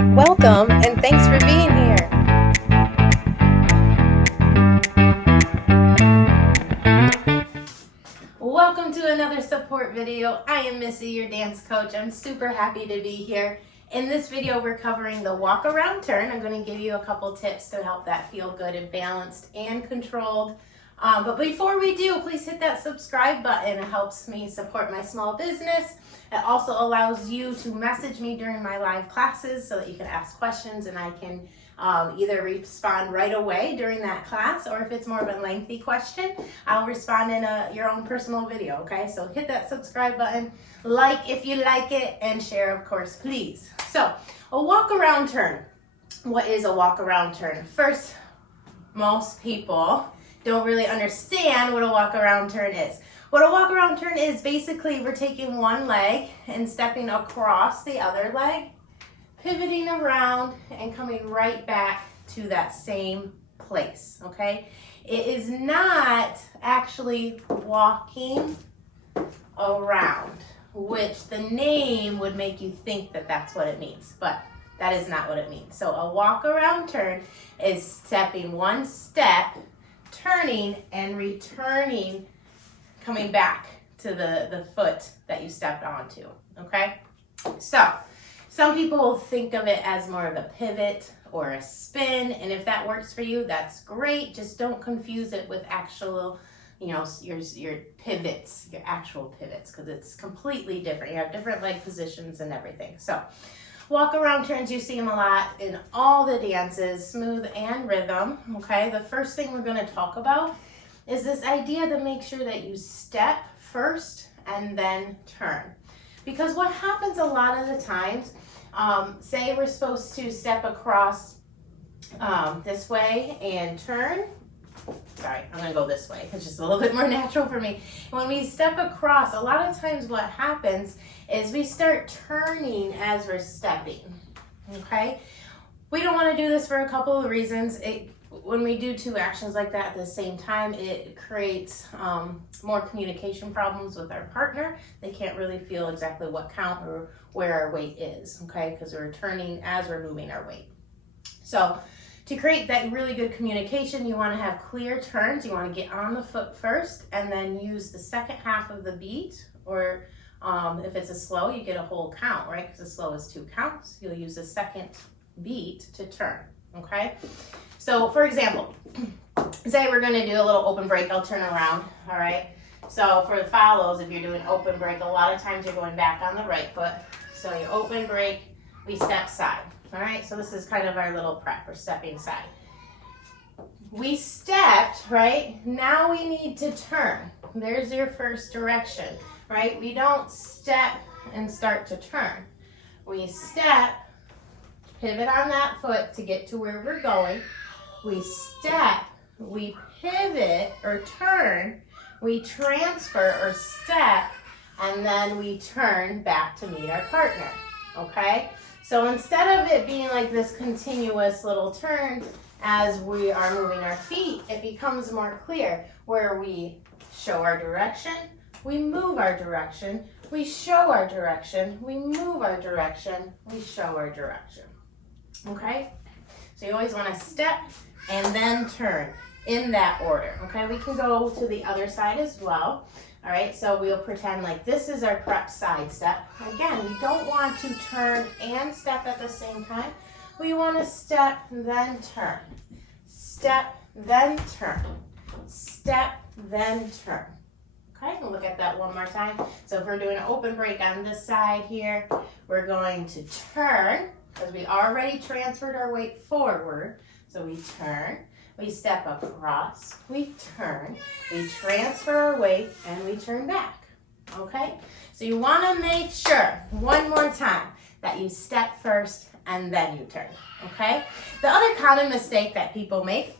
Welcome and thanks for being here. Welcome to another support video. I am Missy, your dance coach. I'm super happy to be here. In this video, we're covering the walk around turn. I'm going to give you a couple tips to help that feel good and balanced and controlled. But before we do, please hit that subscribe button. It helps me support my small business. It also allows you to message me during my live classes so that you can ask questions and I can either respond right away during that class, or if it's more of a lengthy question, I'll respond in your own personal video, okay? So hit that subscribe button, like if you like it, and share, of course, please. So, a walk around turn. What is a walk around turn? First, most people don't really understand what a walk around turn is. What a walk around turn is, basically we're taking one leg and stepping across the other leg, pivoting around and coming right back to that same place, okay? It is not actually walking around, which the name would make you think that that's what it means, but that is not what it means. So a walk around turn is stepping one step, turning and returning, coming back to the foot that you stepped onto, okay? So some people think of it as more of a pivot or a spin, and if that works for you, that's great. Just don't confuse it with actual, your pivots, your actual pivots, because it's completely different. You have different leg positions and everything. So walk around turns, you see them a lot in all the dances, smooth and rhythm, okay? The first thing we're gonna talk about is this idea to make sure that you step first and then turn. Because what happens a lot of the times, say we're supposed to step across this way and turn. Sorry, I'm gonna go this way. It's just a little bit more natural for me. When we step across, a lot of times what happens is we start turning as we're stepping, okay? We don't wanna do this for a couple of reasons. When we do two actions like that at the same time, it creates more communication problems with our partner. They can't really feel exactly what count or where our weight is, okay? Because we're turning as we're moving our weight. So to create that really good communication, you want to have clear turns. You want to get on the foot first and then use the second half of the beat, or if it's a slow, you get a whole count, right? Because the slow is 2 counts. You'll use the second beat to turn, okay? So for example, say we're going to do a little open break. I'll turn around, all right? So for the follows, if you're doing open break, a lot of times you're going back on the right foot. So you open break, we step side, all right? So this is kind of our little prep. We're stepping side. We stepped, right? Now we need to turn. There's your first direction, right? We don't step and start to turn. We step, pivot on that foot to get to where we're going. We step, we pivot or turn, we transfer or step, and then we turn back to meet our partner, okay? So instead of it being like this continuous little turn as we are moving our feet, it becomes more clear where we show our direction, we move our direction, we show our direction, we move our direction, we show our direction, okay? So you always want to step and then turn in that order, okay? We can go to the other side as well, all right? So we'll pretend like this is our prep side step. Again, we don't want to turn and step at the same time. We want to step, then turn. Step, then turn. Step, then turn. Okay, we'll look at that one more time. So if we're doing an open break on this side here, we're going to turn, because we already transferred our weight forward. So we turn, we step across, we turn, we transfer our weight, and we turn back, okay? So you wanna make sure, one more time, that you step first and then you turn, okay? The other common mistake that people make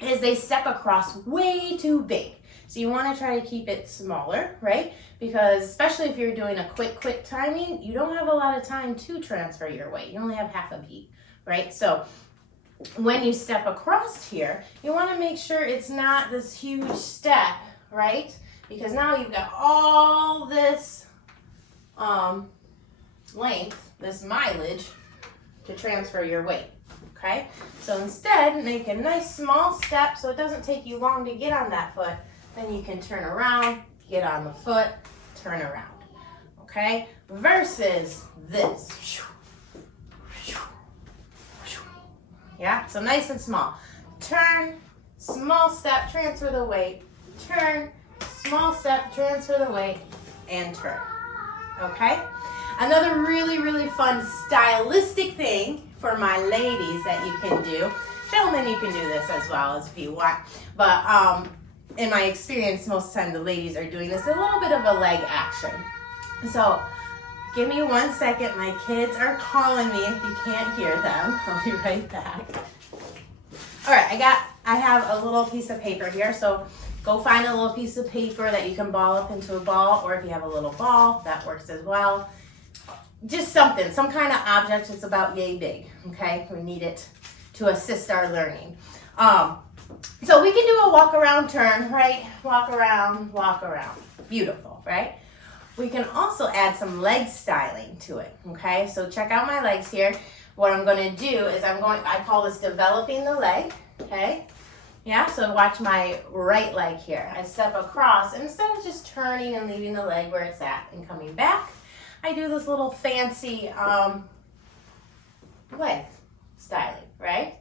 is they step across way too big. So you wanna try to keep it smaller, right? Because especially if you're doing a quick timing, you don't have a lot of time to transfer your weight. You only have half a beat, right? So when you step across here, you want to make sure it's not this huge step, right? Because now you've got all this length, this mileage to transfer your weight, okay? So instead, make a nice small step so it doesn't take you long to get on that foot. Then you can turn around, get on the foot, turn around, okay? Versus this. Yeah, so nice and small. Turn, small step, transfer the weight. Turn, small step, transfer the weight, and turn, okay? Another really, really fun stylistic thing for my ladies that you can do. Gentlemen, you can do this as well as if you want. But in my experience, most of the time the ladies are doing this, a little bit of a leg action. So give me 1 second. My kids are calling me if you can't hear them. I'll be right back. All right, I have a little piece of paper here. So go find a little piece of paper that you can ball up into a ball, or if you have a little ball, that works as well. Just something, some kind of object that's about yay big, okay? We need it to assist our learning. So we can do a walk around turn, right? Walk around, beautiful, right? We can also add some leg styling to it, okay? So check out my legs here. What I'm gonna do is I call this developing the leg, okay? Yeah, so watch my right leg here. I step across, and instead of just turning and leaving the leg where it's at and coming back, I do this little fancy leg styling, right?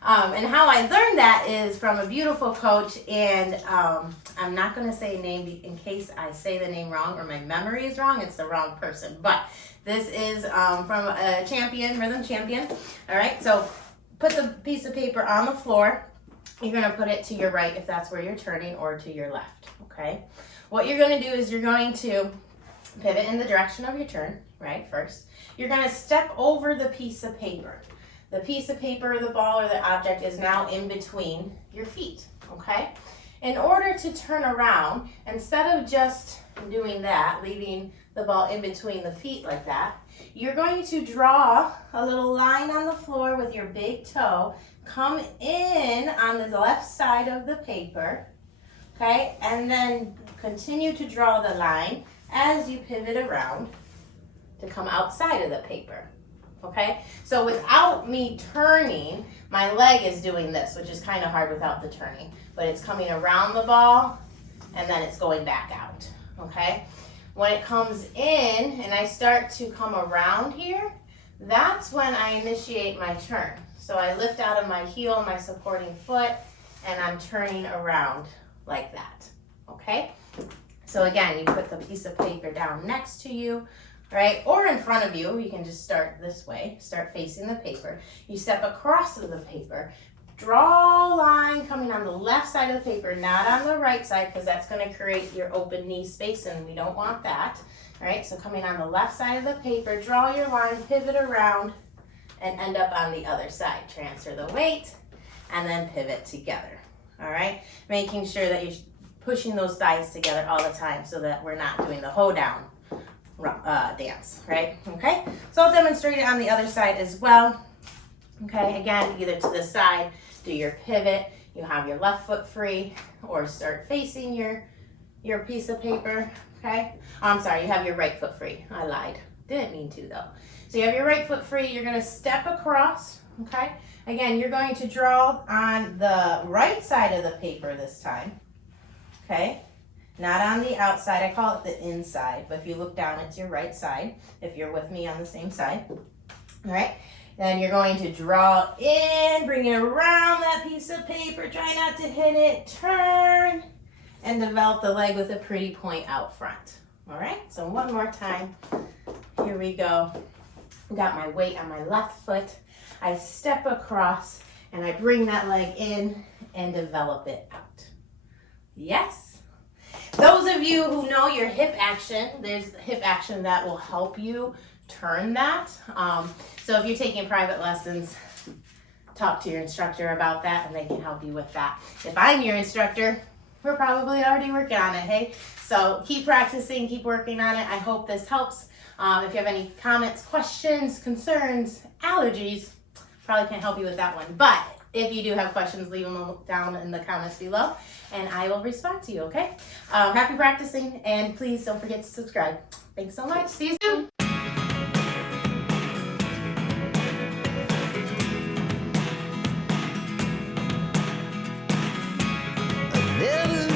And how I learned that is from a beautiful coach, and I'm not going to say a name in case I say the name wrong or my memory is wrong. It's the wrong person, but this is from a champion, rhythm champion. All right, so put the piece of paper on the floor. You're going to put it to your right if that's where you're turning, or to your left, okay? What you're going to do is you're going to pivot in the direction of your turn, right, first. You're going to step over the piece of paper. The piece of paper, the ball, or the object is now in between your feet, okay? In order to turn around, instead of just doing that, leaving the ball in between the feet like that, you're going to draw a little line on the floor with your big toe, come in on the left side of the paper, okay? And then continue to draw the line as you pivot around to come outside of the paper, okay? So without me turning, my leg is doing this, which is kind of hard without the turning, but it's coming around the ball and then it's going back out, okay? When it comes in and I start to come around here, that's when I initiate my turn. So I lift out of my heel, my supporting foot, and I'm turning around like that, okay? So again, you put the piece of paper down next to you, right? Or in front of you. You can just start this way, start facing the paper. You step across to the paper, draw a line coming on the left side of the paper, not on the right side, because that's going to create your open knee space, and we don't want that, all right? So coming on the left side of the paper, draw your line, pivot around, and end up on the other side. Transfer the weight, and then pivot together, all right? Making sure that you're pushing those thighs together all the time so that we're not doing the hoedown dance, right? Okay, so I'll demonstrate it on the other side as well. Okay, again, either to the side, do your pivot, you have your left foot free, or start facing your piece of paper, okay? I'm sorry, you have your right foot free. I lied. Didn't mean to though. So you have your right foot free, you're gonna step across, okay? Again, you're going to draw on the right side of the paper this time, okay? Not on the outside, I call it the inside, but if you look down, it's your right side, if you're with me on the same side, all right? Then you're going to draw in, bring it around that piece of paper, try not to hit it, turn, and develop the leg with a pretty point out front, all right? So one more time, here we go. Got my weight on my left foot, I step across, and I bring that leg in and develop it out. Yes? Those of you who know your hip action, there's hip action that will help you turn that. So if you're taking private lessons, talk to your instructor about that and they can help you with that. If I'm your instructor, we're probably already working on it, hey? So keep practicing, keep working on it. I hope this helps. If you have any comments, questions, concerns, allergies, probably can't help you with that one. But if you do have questions, leave them down in the comments below and I will respond to you, okay? Happy practicing, and please don't forget to subscribe. Thanks so much. See you soon.